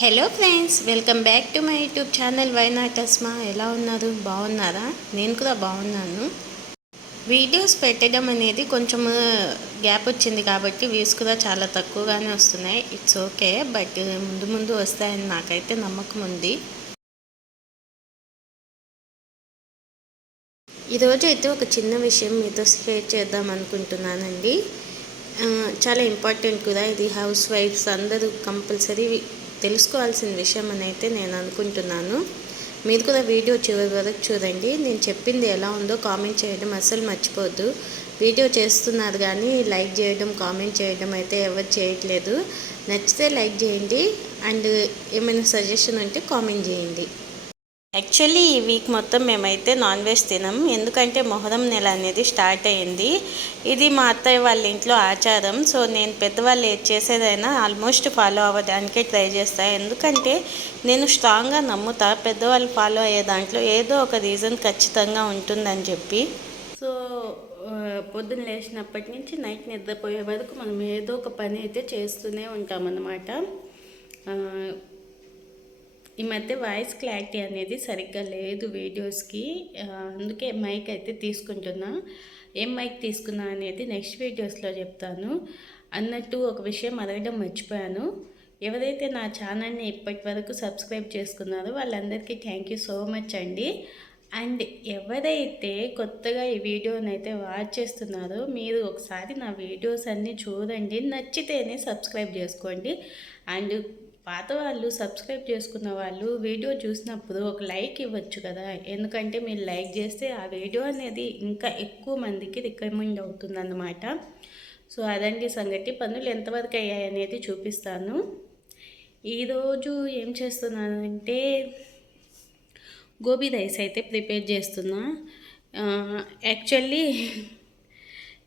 Hello friends, welcome back to my YouTube channel why not Asma. ఎలా ఉన్నారు? బాగున్నారా? నేను కూడా బాగున్నాను. వీడియోస్ పెట్టడం అనేది కొంచెం గ్యాప్ వచ్చింది కాబట్టి వ్యూస్ కూడా చాలా తక్కువగానే వస్తున్నాయి. ఇట్స్ ఓకే, బట్ ముందు ముందు వస్తాయని నాకైతే నమ్మకం ఉంది. ఈరోజు అయితే ఒక చిన్న విషయం మీతో షేర్ చేద్దాం అనుకుంటున్నానండి. చాలా ఇంపార్టెంట్ కూడా ఇది. హౌస్ వైఫ్స్ అందరూ కంపల్సరీ తెలుసుకోవాల్సిన విషయం అని అయితే నేను అనుకుంటున్నాను. మీరు కూడా వీడియో చివరి వరకు చూడండి. నేను చెప్పింది ఎలా ఉందో కామెంట్ చేయడం అస్సలు మర్చిపోద్దు. వీడియో చేస్తున్నారు కానీ లైక్ చేయడం, కామెంట్ చేయడం అయితే ఎవరు చేయట్లేదు. నచ్చితే లైక్ చేయండి అండ్ ఏమైనా సజెషన్ ఉంటే కామెంట్ చేయండి. యాక్చువల్లీ ఈ వీక్ మొత్తం మేమైతే నాన్ వెజ్ తినం. ఎందుకంటే మొహరం నెల అనేది స్టార్ట్ అయ్యింది. ఇది మా అత్తయ్య వాళ్ళ ఇంట్లో ఆచారం. సో నేను పెద్దవాళ్ళు ఏది చేసేదైనా ఆల్మోస్ట్ ఫాలో అవ్వడానికే ట్రై చేస్తాను. ఎందుకంటే నేను స్ట్రాంగ్గా నమ్ముతా పెద్దవాళ్ళు ఫాలో అయ్యే దాంట్లో ఏదో ఒక రీజన్ ఖచ్చితంగా ఉంటుందని చెప్పి. సో పొద్దున్న లేచినప్పటి నుంచి నైట్ నిద్రపోయే వరకు మనం ఏదో ఒక పని అయితే చేస్తూనే ఉంటామన్నమాట. ఈ మధ్య వాయిస్ క్లారిటీ అనేది సరిగ్గా లేదు వీడియోస్కి, అందుకే మైక్ అయితే తీసుకుంటున్నా. ఏం మైక్ తీసుకున్నా అనేది నెక్స్ట్ వీడియోస్లో చెప్తాను. అన్నట్టు ఒక విషయం అడగడం మర్చిపోయాను. ఎవరైతే నా ఛానల్ని ఇప్పటి వరకు సబ్స్క్రైబ్ చేసుకున్నారో వాళ్ళందరికీ థ్యాంక్ యూ సో మచ్ అండి. అండ్ ఎవరైతే కొత్తగా ఈ వీడియోని అయితే వాచ్ చేస్తున్నారో మీరు ఒకసారి నా వీడియోస్ అన్నీ చూడండి, నచ్చితేనే సబ్స్క్రైబ్ చేసుకోండి. అండ్ పాత వాళ్ళు సబ్స్క్రైబ్ చేసుకున్న వాళ్ళు వీడియో చూసినప్పుడు ఒక లైక్ ఇవ్వచ్చు కదా. ఎందుకంటే మీరు లైక్ చేస్తే ఆ వీడియో అనేది ఇంకా ఎక్కువ మందికి రికమెండ్ అవుతుందన్నమాట. సో అదండి సంగతి. పనులు ఎంతవరకు అయ్యాయి అనేది చూపిస్తాను. ఈరోజు ఏం చేస్తున్నానంటే గోబీ రైస్ అయితే ప్రిపేర్ చేస్తున్నా. యాక్చువల్లీ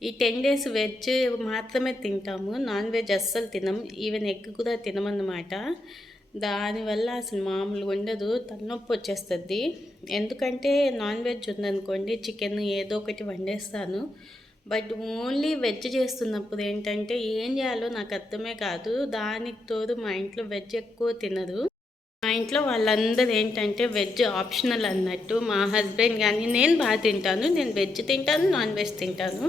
ఈ 10 days వెజ్ మాత్రమే తింటాము, నాన్ వెజ్ అస్సలు తినం. ఈవెన్ ఎగ్ కూడా తినమన్నమాట. దానివల్ల అసలు మామూలుగా ఉండదు, తలనొప్పి వచ్చేస్తుంది. ఎందుకంటే నాన్ వెజ్ ఉందనుకోండి, చికెన్ ఏదో ఒకటి వండేస్తాను. బట్ ఓన్లీ వెజ్ చేస్తున్నప్పుడు ఏంటంటే ఏం చేయాలో నాకు అర్థమే కాదు. దానికి తోడు మా ఇంట్లో వెజ్ ఎక్కువ తినరు. మా ఇంట్లో వాళ్ళందరూ ఏంటంటే వెజ్ ఆప్షనల్ అన్నట్టు. మా హస్బెండ్ కానీ నేను బాగా తింటాను. నేను వెజ్ తింటాను, నాన్ వెజ్ తింటాను.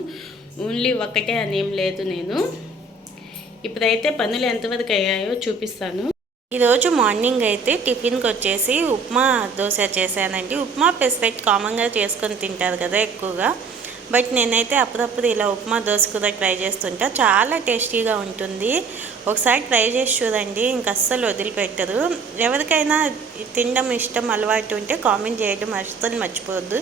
ఓన్లీ ఒకటే అనేం లేదు. నేను ఇప్పుడైతే పనులు ఎంతవరకు అయ్యాయో చూపిస్తాను. ఈరోజు మార్నింగ్ అయితే టిఫిన్కి వచ్చేసి ఉప్మా దోశ చేశానండి. ఉప్మా పెసరెట్ కామన్గా చేసుకొని తింటారు కదా ఎక్కువగా. బట్ నేనైతే అప్పుడప్పుడు ఇలా ఉప్మా దోశ కూడా ట్రై చేస్తుంటా. చాలా టేస్టీగా ఉంటుంది. ఒకసారి ట్రై చేసి చూడండి, ఇంక అస్సలు వదిలిపెట్టరు. ఎవరికైనా తినడం ఇష్టం, అలవాటు ఉంటే కామెంట్ చేయడం అస్సలు మర్చిపోవద్దు.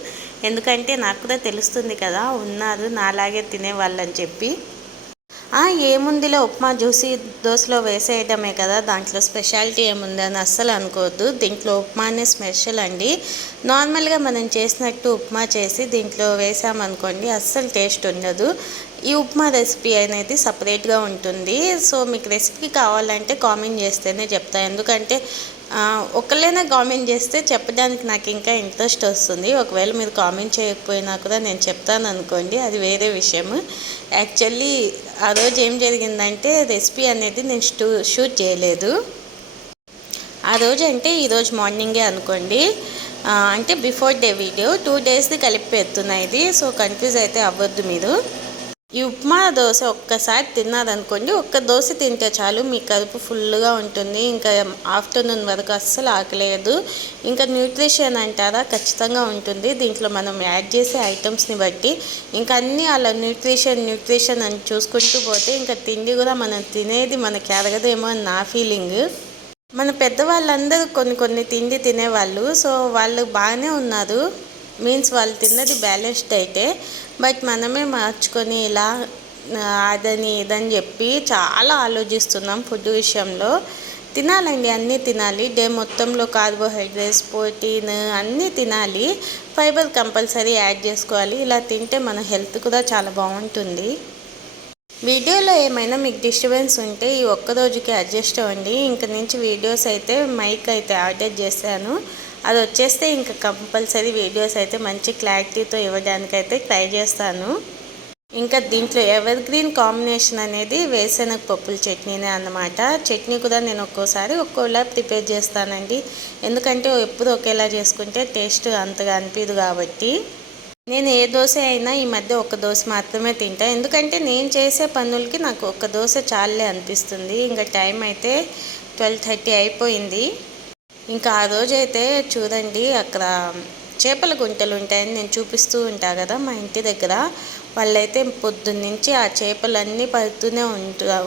ఎందుకంటే నాకు కూడా తెలుస్తుంది కదా ఉన్నారు నాలాగే తినేవాళ్ళని చెప్పి. ఏముందిలో ఉప్మా చూసి దోశలో వేసేయడమే కదా, దాంట్లో స్పెషాలిటీ ఏముంది అని అస్సలు అనుకోవద్దు. దీంట్లో ఉప్మానే స్పెషల్ అండి. నార్మల్గా మనం చేసినట్టు ఉప్మా చేసి దీంట్లో వేసామనుకోండి అస్సలు టేస్ట్ ఉండదు. ఈ ఉప్మా రెసిపీ అనేది సపరేట్గా ఉంటుంది. సో మీకు రెసిపీ కావాలంటే కామెంట్ చేస్తేనే చెప్తాను. ఎందుకంటే ఒకళ్ళైనా కామెంట్ చేస్తే చెప్పడానికి నాకు ఇంకా ఇంట్రెస్ట్ వస్తుంది. ఒకవేళ మీరు కామెంట్ చేయకపోయినా కూడా నేను చెప్తాను అనుకోండి, అది వేరే విషయం. యాక్చువల్లీ ఆ రోజు ఏం జరిగిందంటే రెసిపీ అనేది నేను షూట్ చేయలేదు. ఆ రోజు అంటే ఈరోజు మార్నింగే అనుకోండి, అంటే బిఫోర్ డే వీడియో 2 daysది కలిపి పెడుతున్నా ఇది. సో కన్ఫ్యూజ్ అయితే అవ్వద్దు మీరు. ఈ ఉప్మా దోశ ఒక్కసారి తిన్నారనుకోండి, ఒక్క దోశ తింటే చాలు మీ కడుపు ఫుల్గా ఉంటుంది. ఇంకా ఆఫ్టర్నూన్ వరకు అస్సలు ఆకలేదు. ఇంకా న్యూట్రిషన్ అంటారా ఖచ్చితంగా ఉంటుంది. దీంట్లో మనం యాడ్ చేసే ఐటమ్స్ని బట్టి ఇంకా అన్నీ అలా న్యూట్రిషన్ అని చూసుకుంటూ పోతే ఇంకా తిండి కూడా మనం తినేది మనకి అరగదేమో అని నా ఫీలింగ్. మన పెద్దవాళ్ళందరూ కొన్ని తిండి తినేవాళ్ళు. సో వాళ్ళు బాగానే ఉన్నారు, మీన్స్ వాళ్ళు తిన్నది బ్యాలెన్స్డ్ డైటే. బట్ మనమే మార్చుకొని ఇలా అదని ఇదని చెప్పి చాలా ఆలోచిస్తున్నాం ఫుడ్ విషయంలో. తినాలండి, అన్నీ తినాలి. డే మొత్తంలో కార్బోహైడ్రేట్స్, ప్రోటీన్ అన్నీ తినాలి. ఫైబర్ కంపల్సరీ యాడ్ చేసుకోవాలి. ఇలా తింటే మన హెల్త్ కూడా చాలా బాగుంటుంది. వీడియోలో ఏమైనా మీకు డిస్టర్బెన్స్ ఉంటే ఈ ఒక్కరోజుకి అడ్జస్ట్ అవ్వండి. ఇంక నుంచి వీడియోస్ అయితే మైక్ అయితే ఆర్డర్ చేశాను. అది వచ్చేస్తే ఇంకా కంపల్సరీ వీడియోస్ అయితే మంచి క్లారిటీతో ఇవ్వడానికైతే ట్రై చేస్తాను. ఇంకా దీంట్లో ఎవర్ గ్రీన్ కాంబినేషన్ అనేది వేరుశనగ పప్పుల చట్నీనే అన్నమాట. చట్నీ కూడా నేను ఒక్కోసారి ఒక్కోలా ప్రిపేర్ చేస్తానండి. ఎందుకంటే ఎప్పుడు ఒకేలా చేసుకుంటే టేస్ట్ అంతగా అనిపించదు కాబట్టి. నేను ఏ దోశ అయినా ఈ మధ్య ఒక దోశ మాత్రమే తింటా. ఎందుకంటే నేను చేసే పనులకి నాకు ఒక దోశ చాలే అనిపిస్తుంది. ఇంకా టైం అయితే 12:30 అయిపోయింది. ఇంకా ఆ రోజైతే చూడండి, అక్కడ చేపల గుంటలు ఉంటాయని నేను చూపిస్తూ ఉంటా కదా మా ఇంటి దగ్గర. వాళ్ళైతే పొద్దున్నుంచి ఆ చేపలన్నీ పడుతూనే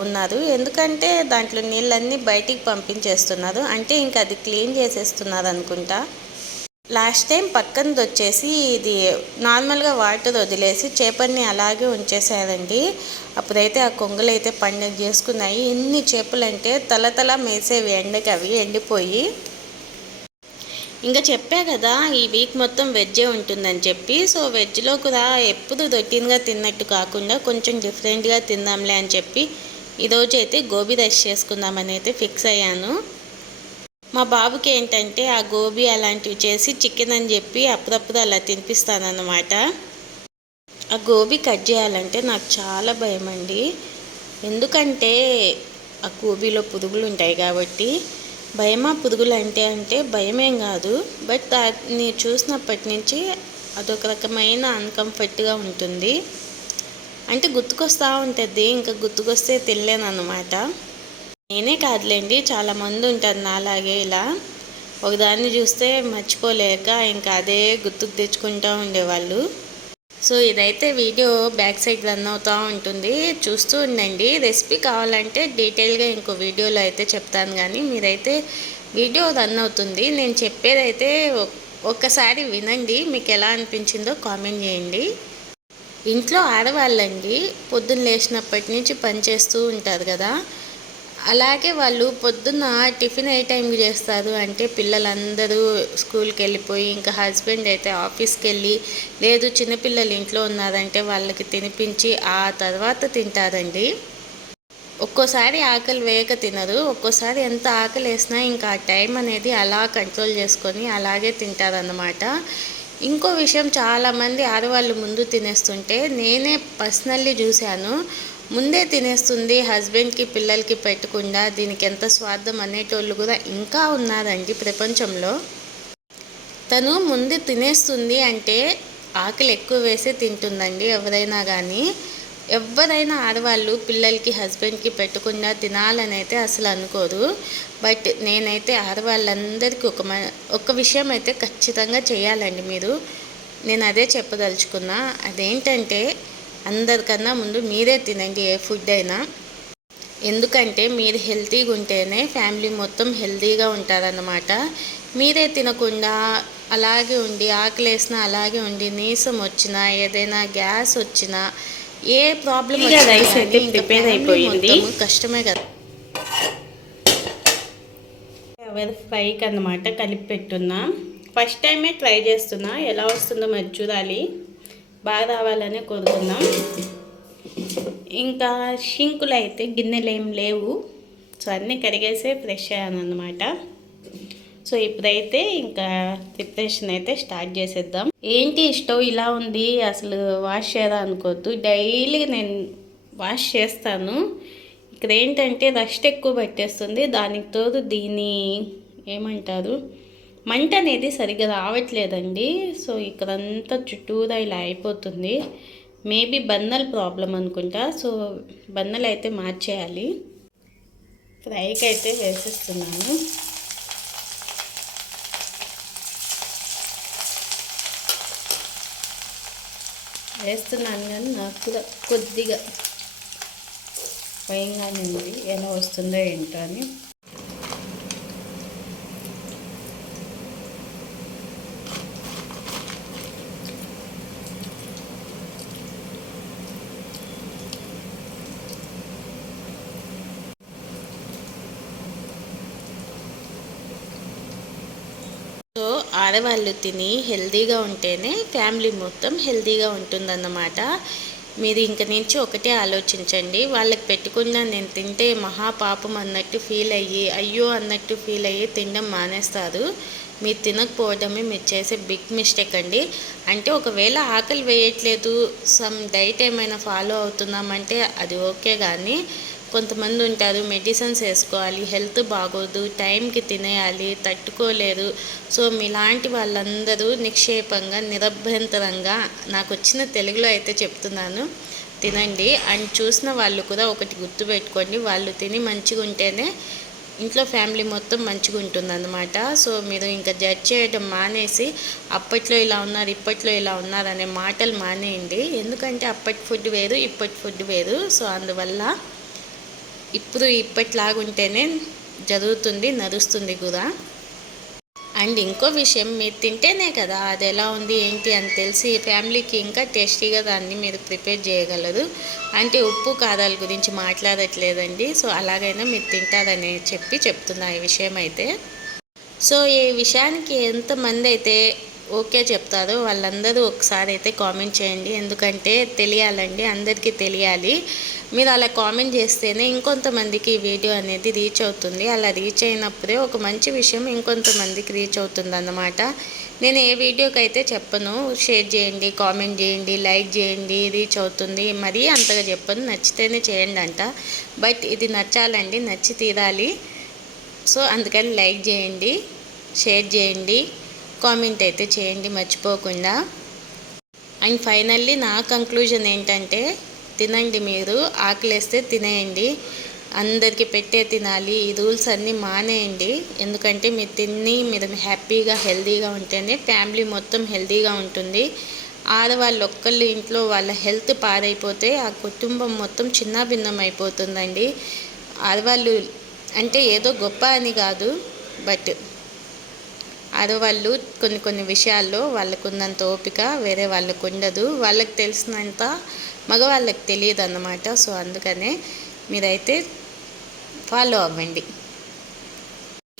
ఉన్నారు. ఎందుకంటే దాంట్లో నీళ్ళన్నీ బయటికి పంపించేస్తున్నారు. అంటే ఇంకా అది క్లీన్ చేసేస్తున్నారు అనుకుంటా. లాస్ట్ టైం పక్కనది వచ్చేసి ఇది నార్మల్గా వాటర్ వదిలేసి చేపల్ని అలాగే ఉంచేసారండి. అప్పుడైతే ఆ కొంగలు అయితే పండుగ చేసుకున్నాయి. ఎన్ని చేపలు అంటే తల మేసేవి, ఎండకి అవి ఎండిపోయి. ఇంకా చెప్పా కదా ఈ వీక్ మొత్తం వెజ్జే ఉంటుందని చెప్పి. సో వెజ్లో కూడా ఎప్పుడు రొటీన్గా తిన్నట్టు కాకుండా కొంచెం డిఫరెంట్గా తిందాంలే అని చెప్పి ఈరోజు అయితే గోబీ రైస్ చేసుకుందామని అయితే ఫిక్స్ అయ్యాను. మా బాబుకి ఏంటంటే ఆ గోబీ అలాంటివి చేసి చికెన్ అని చెప్పి అప్పుడప్పుడు అలా తినిపిస్తానన్నమాట. ఆ గోబీ కట్ చేయాలంటే నాకు చాలా భయం అండి. ఎందుకంటే ఆ గోబీలో పురుగులు ఉంటాయి కాబట్టి. భయమా పురుగులు అంటే భయమేం కాదు, బట్ దాన్ని చూసినప్పటి నుంచి అదొక రకమైన అన్కంఫర్ట్గా ఉంటుంది. అంటే గుర్తుకొస్తూ ఉంటుంది, ఇంకా గుర్తుకొస్తే తినలేను అన్నమాట. నేనే కాదులేండి, చాలామంది ఉంటారు నాలాగే ఇలా. ఒకదాన్ని చూస్తే మర్చిపోలేక ఇంకా అదే గుర్తుకు తెచ్చుకుంటూ ఉండేవాళ్ళు. సో ఇదైతే వీడియో బ్యాక్ సైడ్ రన్ అవుతూ ఉంటుంది, చూస్తూ ఉండండి. రెసిపీ కావాలంటే డీటెయిల్గా ఇంకో వీడియోలో అయితే చెప్తాను, కానీ మీరైతే వీడియో రన్ అవుతుంది. నేను చెప్పేదైతే ఒక్కసారి వినండి, మీకు ఎలా అనిపించిందో కామెంట్ చేయండి. ఇంట్లో ఆడవాళ్ళండి పొద్దున్న లేచినప్పటి నుంచి పని చేస్తూ ఉంటారు కదా. అలాగే వాళ్ళు పొద్దున్న టిఫిన్ ఏ టైంకి చేస్తారు అంటే పిల్లలందరూ స్కూల్కి వెళ్ళిపోయి, ఇంకా హస్బెండ్ అయితే ఆఫీస్కి వెళ్ళి, లేదు చిన్నపిల్లలు ఇంట్లో ఉన్నారంటే వాళ్ళకి తినిపించి ఆ తర్వాత తింటారండి. ఒక్కోసారి ఆకలి వేయక తినరు, ఒక్కోసారి ఎంత ఆకలి వేసినా ఇంకా ఆ టైం అనేది అలా కంట్రోల్ చేసుకొని అలాగే తింటారన్నమాట. ఇంకో విషయం, చాలామంది ఆడవాళ్ళు ముందు తినేస్తుంటే నేనే పర్సనల్లీ చూశాను. ముందే తినేస్తుంది హస్బెండ్కి పిల్లలకి పెట్టకుండా, దీనికి ఎంత స్వార్థం అనేటోళ్ళు కూడా ఇంకా ఉన్నారండి ప్రపంచంలో. తను ముందు తినేస్తుంది అంటే ఆకలి ఎక్కువ వేసే తింటుందండి ఎవరైనా కానీ. ఎవరైనా ఆడవాళ్ళు పిల్లలకి హస్బెండ్కి పెట్టకుండా తినాలని అయితే అసలు అనుకోరు. బట్ నేనైతే ఆడవాళ్ళందరికీ ఒక విషయం అయితే ఖచ్చితంగా చేయాలండి మీరు. నేను అదే చెప్పదలుచుకున్నా. అదేంటంటే అందరికన్నా ముందు మీరే తినండి ఏ ఫుడ్ అయినా. ఎందుకంటే మీరు హెల్తీగా ఉంటేనే ఫ్యామిలీ మొత్తం హెల్తీగా ఉంటారన్నమాట. మీరే తినకుండా అలాగే ఉండి ఆకలేసినా అలాగే ఉండి నీరసం వచ్చినా, ఏదైనా గ్యాస్ వచ్చినా, ఏ ప్రాబ్లం రైస్ అయితే ప్రిపేర్ అయిపోయింది, కష్టమే కదా. ఫ్రైకి అన్నమాట కలిపి పెట్టున్నా. ఫస్ట్ టైమే ట్రై చేస్తున్నా, ఎలా వస్తుందో మరి చూడాలి. బాగా రావాలనే కోరుకుందాం. ఇంకా షింకులు అయితే గిన్నెలు ఏం లేవు, సో అన్నీ కడిగేసే ఫ్రెష్ అయ్యాను అన్నమాట. సో ఇప్పుడైతే ఇంకా ప్రిపరేషన్ అయితే స్టార్ట్ చేసేద్దాం. ఏంటి స్టవ్ ఇలా ఉంది, అసలు వాష్ చేయరా అనుకోవద్దు, డైలీ నేను వాష్ చేస్తాను. ఇక్కడ ఏంటంటే రస్ట్ ఎక్కువ పట్టేస్తుంది, దానికి తోడు దీని ఏమంటారు మంట అనేది సరిగ్గా రావట్లేదండి. సో ఇక్కడంతా చుట్టూరా ఇలా అయిపోతుంది. మేబీ బన్నల్ ప్రాబ్లం అనుకుంటా. సో బన్నలు అయితే మార్చేయాలి. ఫ్రైకి అయితే వేసేస్తున్నాను. వేస్తున్నాను కానీ నాకు కూడా కొద్దిగా భయంగానే ఉంది, ఎలా వస్తుందో ఏంటో అని. సో ఆడవాళ్ళు తిని హెల్తీగా ఉంటేనే ఫ్యామిలీ మొత్తం హెల్తీగా ఉంటుందన్నమాట. మీరు ఇంక నుంచి ఒకటే ఆలోచించండి, వాళ్ళకి పెట్టకుండా నేను తింటే మహాపాపం అన్నట్టు ఫీల్ అయ్యి అయ్యో అన్నట్టు ఫీల్ అయ్యి తినడం మానేస్తారు. మీరు తినకపోవడమే మీరు చేసే బిగ్ మిస్టేక్ అండి. అంటే ఒకవేళ ఆకలి వేయట్లేదు, సమ్ డైట్ ఏమైనా ఫాలో అవుతున్నామంటే అది ఓకే, కానీ కొంతమంది ఉంటారు మెడిసిన్స్ వేసుకోవాలి, హెల్త్ బాగోదు, టైంకి తినేయాలి, తట్టుకోలేరు. సో మీలాంటి వాళ్ళందరూ నిక్షేపంగా నిరభ్యంతరంగా నాకు వచ్చిన తెలుగులో అయితే చెప్తున్నాను, తినండి. అండ్ చూసిన వాళ్ళు కూడా ఒకటి గుర్తుపెట్టుకోండి, వాళ్ళు తిని మంచిగా ఉంటేనే ఇంట్లో ఫ్యామిలీ మొత్తం మంచిగా ఉంటుందన్నమాట. సో మీరు ఇంకా జడ్జ్ చేయడం మానేసి అప్పట్లో ఇలా ఉన్నారు ఇప్పట్లో ఇలా ఉన్నారు అనే మాటలు మానేయండి. ఎందుకంటే అప్పటి ఫుడ్ వేరు, ఇప్పటి ఫుడ్ వేరు. సో అందువల్ల ఇప్పుడు ఇప్పట్లాగుంటేనే జరుగుతుంది, నడుస్తుంది కూడా. అండ్ ఇంకో విషయం, మీరు తింటేనే కదా అది ఎలా ఉంది ఏంటి అని తెలిసి ఫ్యామిలీకి ఇంకా టేస్టీగా దాన్ని మీరు ప్రిపేర్ చేయగలరు. అంటే ఉప్పు కారాల గురించి మాట్లాడట్లేదండి. సో అలాగైనా మీరు తింటారని చెప్తున్నా ఈ విషయం అయితే. సో ఈ విషయానికి ఎంతమంది అయితే ఓకే చెప్తారో వాళ్ళందరూ ఒకసారి అయితే కామెంట్ చేయండి. ఎందుకంటే తెలియాలండి, అందరికీ తెలియాలి. మీరు అలా కామెంట్ చేస్తేనే ఇంకొంతమందికి ఈ వీడియో అనేది రీచ్ అవుతుంది. అలా రీచ్ అయినప్పుడే ఒక మంచి విషయం ఇంకొంతమందికి రీచ్ అవుతుంది అన్నమాట. నేను ఏ వీడియోకి అయితే చెప్పను, షేర్ చేయండి, కామెంట్ చేయండి, లైక్ చేయండి, రీచ్ అవుతుంది, మరీ అంతగా చెప్పను, నచ్చితేనే చేయండి అంట. బట్ ఇది నచ్చాలండి, నచ్చి తీరాలి. సో అందుకని లైక్ చేయండి, షేర్ చేయండి, కామెంట్ అయితే చేయండి మర్చిపోకుండా. అండ్ ఫైనల్లీ నా కంక్లూజన్ ఏంటంటే, తినండి, మీరు ఆకలేస్తే తినేయండి, అందరికీ పెట్టే తినాలి, ఈ రూల్స్ అన్నీ మానేయండి. ఎందుకంటే మీరు తిని మీరు హ్యాపీగా హెల్తీగా ఉంటేనే ఫ్యామిలీ మొత్తం హెల్తీగా ఉంటుంది. ఆడవాళ్ళు ఒక్కళ్ళు ఇంట్లో వాళ్ళ హెల్త్ పాడైపోతే ఆ కుటుంబం మొత్తం చిన్నాభిన్నం అయిపోతుందండి. ఆడవాళ్ళు అంటే ఏదో గొప్ప అని కాదు, బట్ ఆడవాళ్ళు కొన్ని విషయాల్లో వాళ్ళకు ఉన్నంత ఓపిక వేరే వాళ్ళకు ఉండదు, వాళ్ళకి తెలిసినంత మగవాళ్ళకి తెలియదు అన్నమాట. సో అందుకనే మీరైతే ఫాలో అవ్వండి.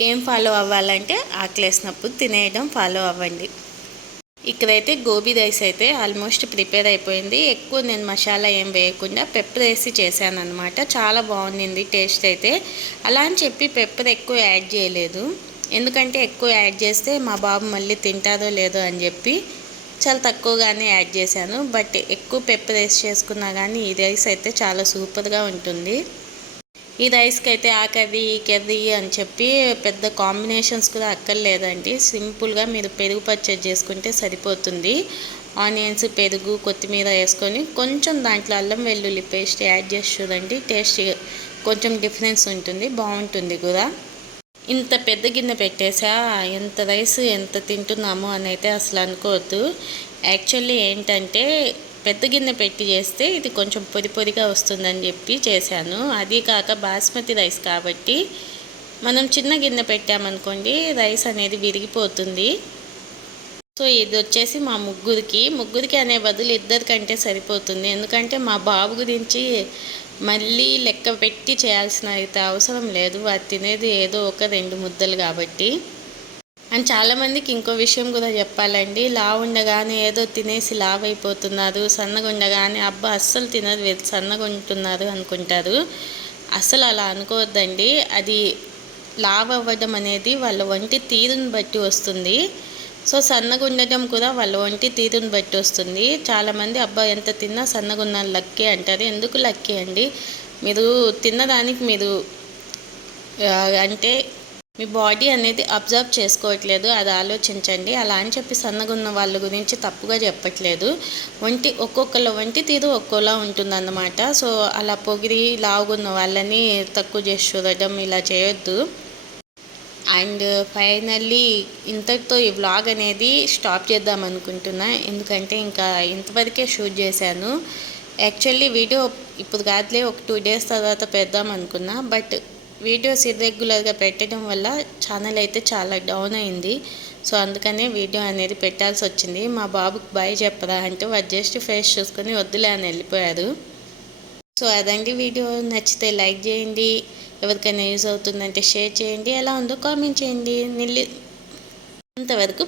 ఏం ఫాలో అవ్వాలంటే ఆకలేసినప్పుడు తినేయడం ఫాలో అవ్వండి. ఇక్కడైతే గోబీ రైస్ అయితే ఆల్మోస్ట్ ప్రిపేర్ అయిపోయింది. ఎక్కువ నేను మసాలా ఏం వేయకుండా పెప్పర్ వేసి చేశాను అనమాట. చాలా బాగుంది టేస్ట్ అయితే. అలా అని చెప్పి పెప్పర్ ఎక్కువ యాడ్ చేయలేదు, ఎందుకంటే ఎక్కువ యాడ్ చేస్తే మా బాబు మళ్ళీ తింటారో లేదో అని చెప్పి చాలా తక్కువగానే యాడ్ చేశాను. బట్ ఎక్కువ పెప్పర్ వేసి చేసుకున్నా కానీ ఈ రైస్ అయితే చాలా సూపర్గా ఉంటుంది. ఈ రైస్కి అయితే ఆ కర్రీ ఈ కర్రీ అని చెప్పి పెద్ద కాంబినేషన్స్ కూడా అక్కర్లేదండి. సింపుల్గా మీరు పెరుగు పచ్చడి చేసుకుంటే సరిపోతుంది. ఆనియన్స్, పెరుగు, కొత్తిమీర వేసుకొని కొంచెం దాంట్లో అల్లం వెల్లుల్లి పేస్ట్ యాడ్ చేసి చూడండి, టేస్ట్ కొంచెం డిఫరెన్స్ ఉంటుంది, బాగుంటుంది కూడా. ఇంత పెద్ద గిన్నె పెట్టేసా, ఎంత రైస్ ఎంత తింటున్నాము అని అయితే అసలు అనుకోవద్దు. యాక్చువల్లీ ఏంటంటే పెద్ద గిన్నె పెట్టి చేస్తే ఇది కొంచెం పొడిగా వస్తుందని చెప్పి చేశాను. అది కాక బాస్మతి రైస్ కాబట్టి మనం చిన్న గిన్నె పెట్టామనుకోండి రైస్ అనేది విరిగిపోతుంది. సో ఇది వచ్చేసి మా ముగ్గురికి అనే బదులు ఇద్దరికంటే సరిపోతుంది. ఎందుకంటే మా బాబు గురించి మళ్ళీ లెక్క పెట్టి చేయాల్సిన అయితే అవసరం లేదు, అది తినేది ఏదో ఒక 2 ముద్దలు కాబట్టి. అండ్ చాలామందికి ఇంకో విషయం కూడా చెప్పాలండి, లావు ఉండగానే ఏదో తినేసి లావు అయిపోతున్నారు, సన్నగా ఉండగానే అబ్బా అస్సలు తినదు వీళ్ళు సన్నగా ఉంటున్నారు అనుకుంటారు. అస్సలు అలా అనుకోవద్దండి. అది లావు అవ్వడం అనేది వాళ్ళ ఒంటి తీరుని బట్టి వస్తుంది. సో సన్నగా ఉండటం కూడా వాళ్ళ ఒంటి తీరుని బట్టి వస్తుంది. చాలామంది అబ్బా ఎంత తిన్నా సన్నగా ఉన్న లక్కీ అంటారు. ఎందుకు లక్కీ అండి, మీరు తిన్నదానికి మీరు అంటే మీ బాడీ అనేది అబ్జర్వ్ చేసుకోవట్లేదు, అది ఆలోచించండి. అలా అని చెప్పి సన్నగా ఉన్న వాళ్ళ గురించి తప్పుగా చెప్పట్లేదు. ఒక్కొక్కళ్ళ ఒంటి తీరు ఒక్కోలా ఉంటుందన్నమాట. సో అలా పొగిరి లావుగున్న వాళ్ళని తక్కువ చేసి చూడటం ఇలా చేయొద్దు. అండ్ ఫైనల్లీ ఇంతటితో ఈ వ్లాగ్ అనేది స్టాప్ చేద్దాం అనుకుంటున్నా, ఎందుకంటే ఇంకా ఇంతవరకే షూట్ చేశాను. యాక్చువల్లీ వీడియో ఇప్పుడు కాదులే, ఒక 2 days తర్వాత పెడదాం అనుకున్నా, బట్ వీడియోస్ ఇర్రెగ్యులర్గా పెట్టడం వల్ల ఛానల్ అయితే చాలా డౌన్ అయింది. సో అందుకనే వీడియో అనేది పెట్టాల్సి వచ్చింది. మా బాబుకి బాయ్ చెప్పరా అంటే వాడు జస్ట్ ఫేస్ చూసుకొని వద్దులే అని వెళ్ళిపోయారు. సో అదండి వీడియో, నచ్చితే లైక్ చేయండి, ఎవరికైనా యూజ్ అవుతుందంటే షేర్ చేయండి, ఎలా ఉందో కామెంట్ చేయండి. అంతవరకు